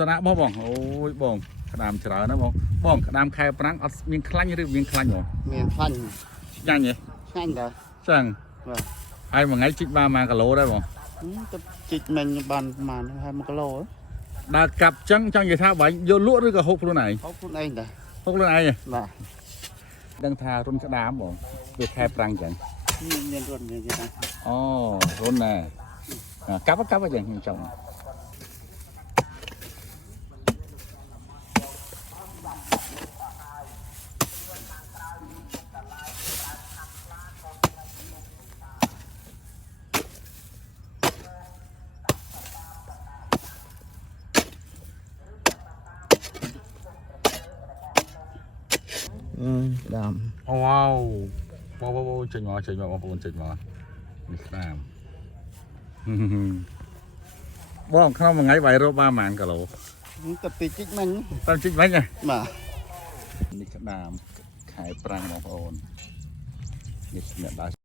ตนะบ่បងអូយបងក្តាមច្រើនណាបងក្តាមខែប្រាំងអត់មានខ្លាញ់ឬមានខ្លាញ់បង មានខ្លាញ់ ចាញ់ទេ ឆ្ងាញ់ដែរ ចឹង បាទ ហើយមួយថ្ងៃជីកបាន1គីឡូដែរបង ទៅជីកមិញបានប្រហែល1គីឡូ ដើរកាប់ចឹងចង់និយាយថាបាញ់យកលក់ឬក៏ហូបខ្លួនឯង ហូបខ្លួនឯងដែរ ហូបខ្លួនឯងទេ បាទ ដឹងថារុនក្តាមបងវាខែប្រាំងចឹង មានរត់មានទេ អូរុនណាកាប់អញ្ចឹងខ្ញុំចង់ដើម អូវ៉ាវបងចេញមកបងប្អូនចេញមកនេះក្តាមបងក្នុងមួយថ្ងៃវាយរកបានប៉ុន្មានគីឡូ ទៅទីជីកមិញ តាមជីកវិញហ៎ បាទ នេះក្តាមខែប្រាំងបងប្អូននេះអ្នកដើរ